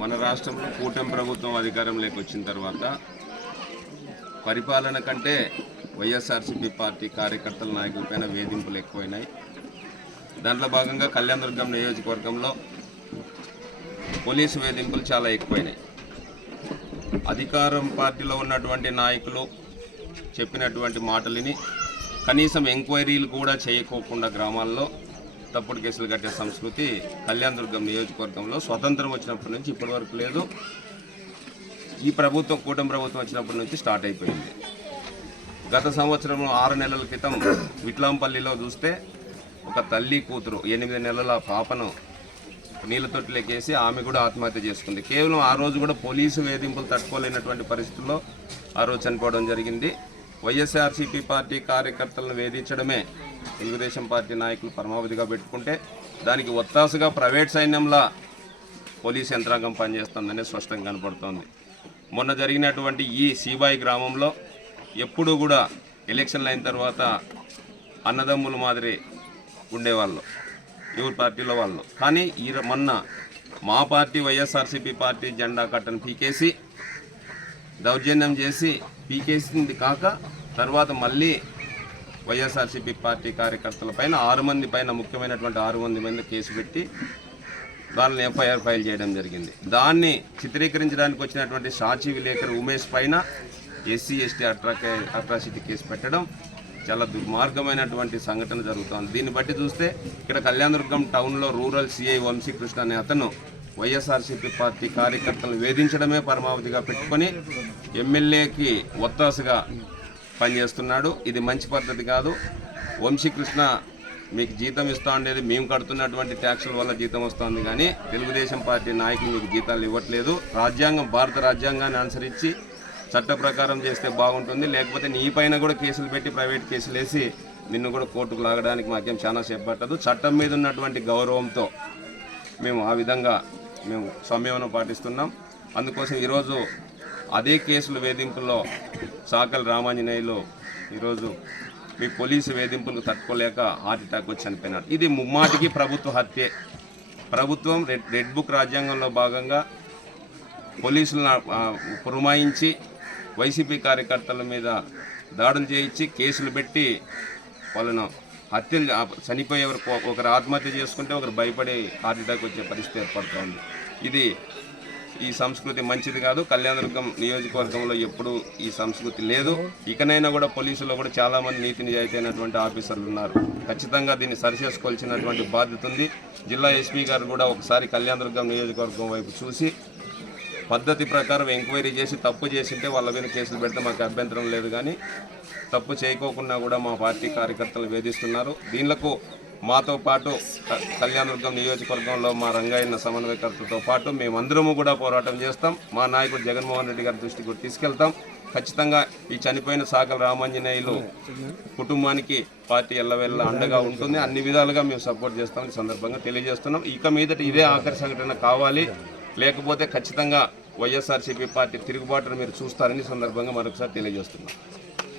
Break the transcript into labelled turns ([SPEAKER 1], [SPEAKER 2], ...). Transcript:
[SPEAKER 1] మన రాష్ట్రంలో కూటమి ప్రభుత్వం అధికారంలోకి వచ్చిన తర్వాత పరిపాలన కంటే వైఎస్ఆర్సీపీ పార్టీ కార్యకర్తల నాయకులపైన వేధింపులు ఎక్కువైనాయి. దాంట్లో భాగంగా కళ్యాణదుర్గం నియోజకవర్గంలో పోలీసు వేధింపులు చాలా ఎక్కువైనాయి. అధికారం పార్టీలో ఉన్నటువంటి నాయకులు చెప్పినటువంటి మాటలని కనీసం ఎంక్వైరీలు కూడా చేయకోకుండా గ్రామాల్లో తప్పుడు కేసులు కట్టే సంస్కృతి కళ్యాణదుర్గం నియోజకవర్గంలో స్వతంత్రం వచ్చినప్పటి నుంచి ఇప్పటి వరకు లేదు. ఈ ప్రభుత్వం కూటమి ప్రభుత్వం వచ్చినప్పటి నుంచి స్టార్ట్ అయిపోయింది. గత సంవత్సరం ఆరు నెలల క్రితం విట్లాంపల్లిలో చూస్తే ఒక తల్లి కూతురు ఎనిమిది నెలల పాపను నీళ్ళతొట్టిలోకేసి ఆమె కూడా ఆత్మహత్య చేసుకుంది. కేవలం ఆ రోజు కూడా పోలీసు వేధింపులు తట్టుకోలేనటువంటి పరిస్థితుల్లో ఆ రోజు చనిపోవడం జరిగింది. వైఎస్ఆర్సీపీ పార్టీ కార్యకర్తలను వేధించడమే తెలుగుదేశం పార్టీ నాయకులు పరమావధిగా పెట్టుకుంటే దానికి ఒత్తాసుగా ప్రైవేట్ సైన్యంలా పోలీస్ యంత్రాంగం పనిచేస్తుందనే స్పష్టంగా కనపడుతోంది. మొన్న జరిగినటువంటి ఈ సీబాయి గ్రామంలో ఎప్పుడూ కూడా ఎలక్షన్లు అయిన తర్వాత అన్నదమ్ముల మాదిరి ఉండేవాళ్ళు ఎవరి పార్టీలో వాళ్ళు. కానీ ఈ మొన్న మా పార్టీ వైఎస్ఆర్సీపీ పార్టీ జెండా కట్టను పీకేసి దౌర్జన్యం చేసి పీకేసింది కాక తర్వాత మళ్ళీ వైఎస్ఆర్సీపీ పార్టీ కార్యకర్తల పైన ఆరు మంది పైన ముఖ్యమైనటువంటి ఆరు మంది మీద కేసు పెట్టి దానిని ఎఫ్ఐఆర్ ఫైల్ చేయడం జరిగింది. దాన్ని చిత్రీకరించడానికి వచ్చినటువంటి సాక్షి విలేకరు ఉమేష్ పైన ఎస్సీ ఎస్టీ అట్రాకే అట్రాసిటీ కేసు పెట్టడం చాలా దుర్మార్గమైనటువంటి సంఘటన జరుగుతోంది. దీన్ని బట్టి చూస్తే ఇక్కడ కళ్యాణదుర్గం టౌన్లో రూరల్ సిఐ వంశీకృష్ణ అనే అతను వైఎస్ఆర్సీపీ పార్టీ కార్యకర్తలను వేధించడమే పరమావధిగా పెట్టుకొని ఎమ్మెల్యేకి ఒత్తాసుగా పనిచేస్తున్నాడు. ఇది మంచి పద్ధతి కాదు. వంశీకృష్ణ మీకు జీతం ఇస్తా ఉండేది. మేము కడుతున్నటువంటి ట్యాక్సుల వల్ల జీతం వస్తుంది కానీ తెలుగుదేశం పార్టీ నాయకులు మీకు జీతాలు ఇవ్వట్లేదు. రాజ్యాంగం భారత రాజ్యాంగాన్ని అనుసరించి చట్ట ప్రకారం చేస్తే బాగుంటుంది. లేకపోతే నీ పైన కూడా కేసులు పెట్టి ప్రైవేట్ కేసులు వేసి నిన్ను కూడా కోర్టుకు లాగడానికి మాకేం చాలా సేపు పట్టదు. చట్టం మీద ఉన్నటువంటి గౌరవంతో మేము ఆ విధంగా మేము సంయమనం పాటిస్తున్నాం. అందుకోసం ఈరోజు అదే కేసుల వేధింపుల్లో సాకల్ రామాంజనేయులు ఈరోజు మీ పోలీసు వేధింపులు తట్టుకోలేక హార్ట్ అటాక్ వచ్చి చనిపోయినారు. ఇది ముమ్మాటికి ప్రభుత్వ హత్యే. ప్రభుత్వం రెడ్ రెడ్ బుక్ రాజ్యాంగంలో భాగంగా పోలీసులను పురమాయించి వైసీపీ కార్యకర్తల మీద దాడులు చేయించి కేసులు పెట్టి వాళ్ళను హత్యలు ఆ, ఒకరు ఆత్మహత్య చేసుకుంటే ఒకరు భయపడి హార్ట్ అటాక్ వచ్చే పరిస్థితి ఏర్పడుతోంది. ఇది ఈ సంస్కృతి మంచిది కాదు. కళ్యాణదుర్గం నియోజకవర్గంలో ఎప్పుడు ఈ సంస్కృతి లేదు. ఇకనైనా కూడా పోలీసులో కూడా చాలా మంది నీతి నిజాయితీ అయినటువంటి ఆఫీసర్లు ఉన్నారు. ఖచ్చితంగా దీన్ని సరిచేసుకోవాల్సినటువంటి బాధ్యత ఉంది. జిల్లా ఎస్పీ గారు కూడా ఒకసారి కళ్యాణదుర్గం నియోజకవర్గం వైపు చూసి పద్ధతి ప్రకారం ఎంక్వైరీ చేసి తప్పు చేసింటే వాళ్ళ మీద కేసులు పెడితే మాకు అభ్యంతరం లేదు కానీ తప్పు చేయకోకుండా కూడా మా పార్టీ కార్యకర్తలు వేధిస్తున్నారు. దీనిలకు మాతో పాటు క- కళ్యాణదుర్గం నియోజకవర్గంలో మా రంగాయన్న సమన్వయకర్తతో పాటు మేమందరము కూడా పోరాటం చేస్తాం. మా నాయకుడు జగన్మోహన్ రెడ్డి గారి దృష్టికి కూడా తీసుకెళ్తాం. ఖచ్చితంగా ఈ చనిపోయిన సాకల రామాంజనేయులు కుటుంబానికి పార్టీ ఎల్లవెల్ల అండగా ఉంటుంది. అన్ని విధాలుగా మేము సపోర్ట్ చేస్తాం సందర్భంగా తెలియజేస్తున్నాం. ఇక మీదట ఇదే ఆఖరి సంఘటన కావాలి. లేకపోతే ఖచ్చితంగా వైఎస్ఆర్సీపీ పార్టీ తిరుగుబాటును మీరు చూస్తారని సందర్భంగా మరొకసారి తెలియజేస్తున్నాం.